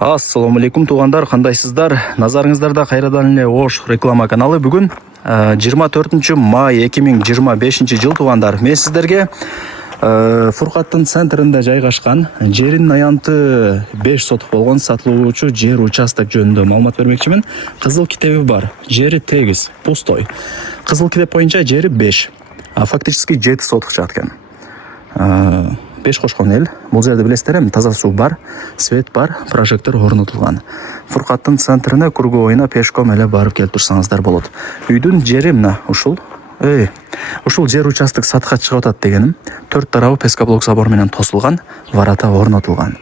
Ассаламу алейкум туугандар, кандайсыздар? Назарыңыздарда кайрадан эле Ош реклама каналы. Бүгүн 24 май 2025 жыл туугандар. Мен сиздерге Фуркаттын центринде жайгашкан жеринин аянты 5 сотук болгон сатылуучу жер участок жөнүндө маалымат бермекчимин. Кызыл китеби бар, жери тегиз, пустой. Кызыл китеп боюнча жери 5, а фактически 7 сотук чыгат экен. 5 кошкон эл. Бул жерде билесиздер эми таза суу бар, свет бар, прожектор орнотулган. Фуркаттын центрине круговойуна пешком эле барып келип турсаңыздар болот. Үйдүн жери мына ушул. Ушул жер участок сатка чыгып атат дегеним. 4 тарабы пескоблок забор менен тосулган, варата орнотулган.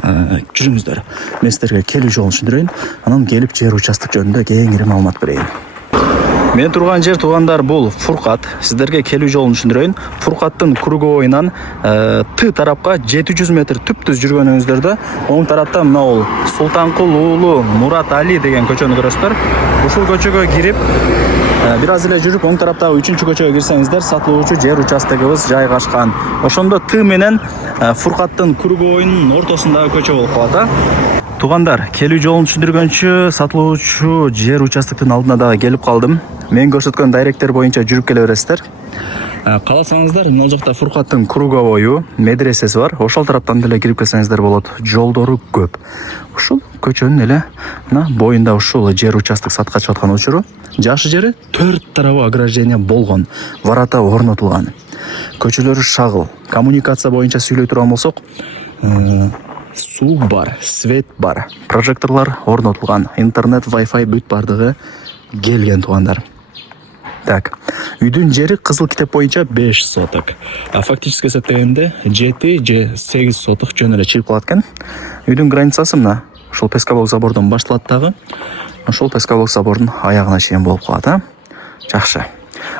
Жүрүңүздөр. Мен сиздерге келүү жолун түшүндүрөйүн, анан келип жер участок жөнүндө кеңири маалымат берейин. Мен турган жер туугандар бул Фуркат. Сиздерге келүү жолун түшүндүрөйүн. Фуркаттын круговойунан Т тарапка 700 метр түптүз жүргөнүңүздөрдө оң тарапта мына бул Султанкул уулу Мурат Али деген көчөнү көрөсүздөр. Ушул көчөгө кирип бир аз эле жүрүп оң тараптагы 3-көчөгө кирсеңиздер сатылуучу жер участогубуз жайгашкан. Ошондо Т менен Фуркаттын круговойунун ортосундагы көчө болуп калат. Туугандар, келүү жолун түшүндүргөнчү сатылуучу жер участоктун алдына дагы келип калдым. Мен көрсөткөн дайректтер боюнча жүрүп келе бересиздер. Кааласаңыздар, мына жакта Фуркаттын круговою, медресеси бар. Ошол тараптан деле кирип келсеңиздер болот. Жолдору көп. Ушул көчөнүн эле мына боюнда ушул жер участок сатка чыгаткан учуру. Жашы жери 4 тарабы ограждение болгон, варата орнотулган. Көчөлөрү шагыл. Коммуникация боюнча сүйлөй турган болсок, суу бар, свет бар, прожекторлор орнотулган, интернет, Wi-Fi бүт бардыгы келген туугандар. Так, үйдүн жери кызыл китеп боюнча 5 соток. А фактически эсептегенде 7 же 8 сотук жөн эле чыгып калат экен. Үйдүн границасы мына ушул пескоблок забордон башталат дагы. Ошол пескоблок забордун аягына чейин болуп калат, Жакшы.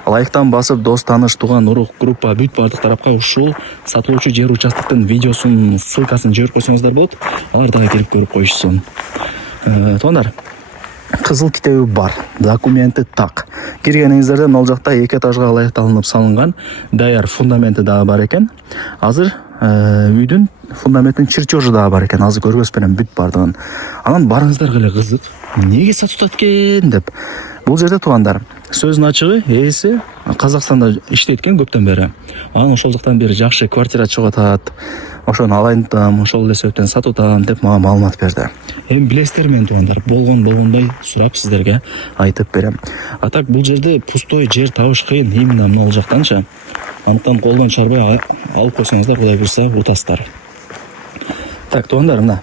Лайктан басып, дос, тааныш, тууган, урук, группа бүт бардык тарапка ушул сатылуучу жер участоктун видеосунун ссылкасын жиберип койсоңуздар болот. Алар дагы келип көрүп коюшсун. Туугандар, кызыл китеби бар, документи так. Киргениңиздерде ал жакта 2 этажга ылайыкталынып салынган даяр фундаменти дагы бар экен. Азыр үйдүн фундаментин чертежи дагы бар экен. Азыр көргөзүп берем бүт бардыгын. Анан барыңыздарга эле кызык. Неге сатып атат экен деп. Бул жерде туугандар, сөздүн ачыгы ээси Казакстанда иштейт экен көптөн бери. Анан ошол жактан бери жакшы квартира чыгып атат. Ошону алайын атам, ошол эле себептен сатып атам деп мага маалымат берди. Эми билесиздер мен туугандар, болгондой сурап сиздерге айтып берем. А так бул жерде пустой жер табыш кыйын, именно могул жактанчы. Андыктан колдон чарбай алып койсоңуздар, Кудай буйрса, утасыздар. Так, туугандар, мына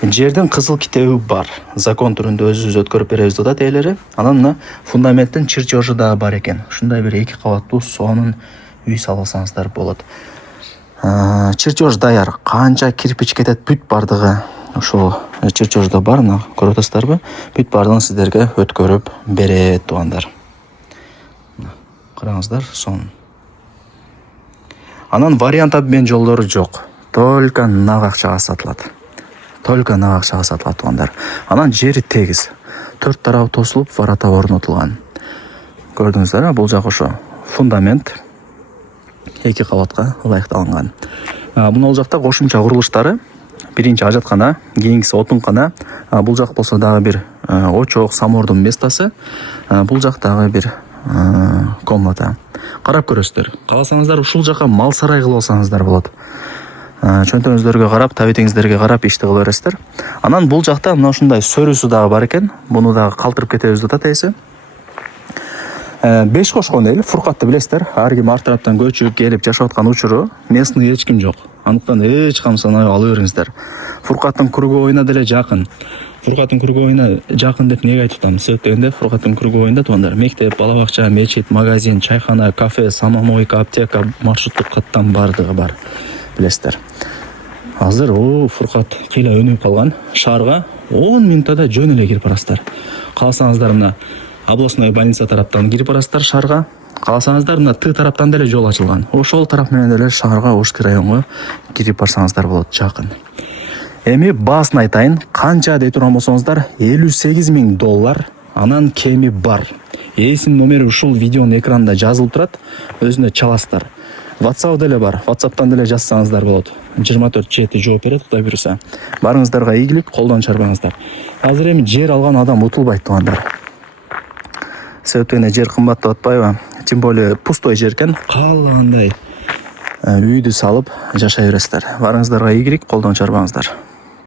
жердин кызыл китеби бар. Закон түрүндө өзүбүз өткөрүп беребиз деп атат ээлери. Анан мына фундаменттин чертежи дагы бар экен. Ушундай бир 2 кабаттуу сонун үй салсаңыздар болот. Чертеж даяр. Канча кирпич кетет бүт бардыгы ушул чертежда бар. Мына көрүп атасыздарбы? Бүт бардыгын сиздерге өткөрүп берет туугандар. Караңыздар, сонун. Анан вариант обмен жолдору жок. Только нак акчага сатылат. Туугандар. Анан жери тегиз. 4 тарабы тосулуп, варата орнотулган. Көрдүңүздөр, бул жак ошо фундамент 2 кабатка ылайыкталган. Мына жакта кошумча курулуштары. Биринчи ажаткана, кийинкиси отункана. Бул жак болсо дагы бир очок, самордун местасы. Бул жак дагы бир комната. Карап көрөсүздөр. Кааласаңыздар ушул жака мал сарай кылып алсаңыздар болот. Чөнтөгүңүздөргө карап, табитиңиздерге карап ишти кыла бересиздер. Анан бул жакта мына ушундай сөрүсү дагы бар экен. Буну дагы калтырып кетебиз деп атат ээси. 5 кошкон эл, Фуркатты билесиздер. Ар ким ар тараптан көчүп келип жашап аткан учуру местный эч ким жок. Андыктан эч кам санабай ала бериңиздер. Фуркаттын круговойуна деле жакын. Фуркаттын круговойуна жакын деп неге айтып атам? Себеп дегенде Фуркаттын круговойунда туугандар мектеп, бала бакча, мечит, магазин, чайхана, кафе, самомойка, аптека, маршруттук каттан бардыгы бар. Билесиздер. Азыр Фуркат кыйла өнүгүп калган. Шаарга 10 минутта жөн эле кирип барасыздар. Кааласаңыздар мына областной больница тараптан кирип барасыздар шаарга. Кааласаңыздар мына Т тараптан деле жол ачылган. Ошол тарап менен деле шаарга, Ошский районго кирип барсаңыздар болот, жакын. Эми баасын айтайын, канча дей турган болсоңуздар, $58,000 анан кеми бар. Ээсинин номери ушул видеонун экранында жазылып турат, өзүнө чаласыздар. WhatsApp деле бар. WhatsApp'tan деле жазсаңыздар болот. 24/7 жооп берет Кудай буюрса. Барыңыздарга ийгилик, колдон чарбаңыздар. Азыр эми жер алган адам утулбайт туугандар. Себептен жер кымбаттап атпайбы? Тем более пустой жер экен, каалагандай үйдү салып жашай бересиздер. Барыңыздарга ийгилик, колдон чарбаңыздар.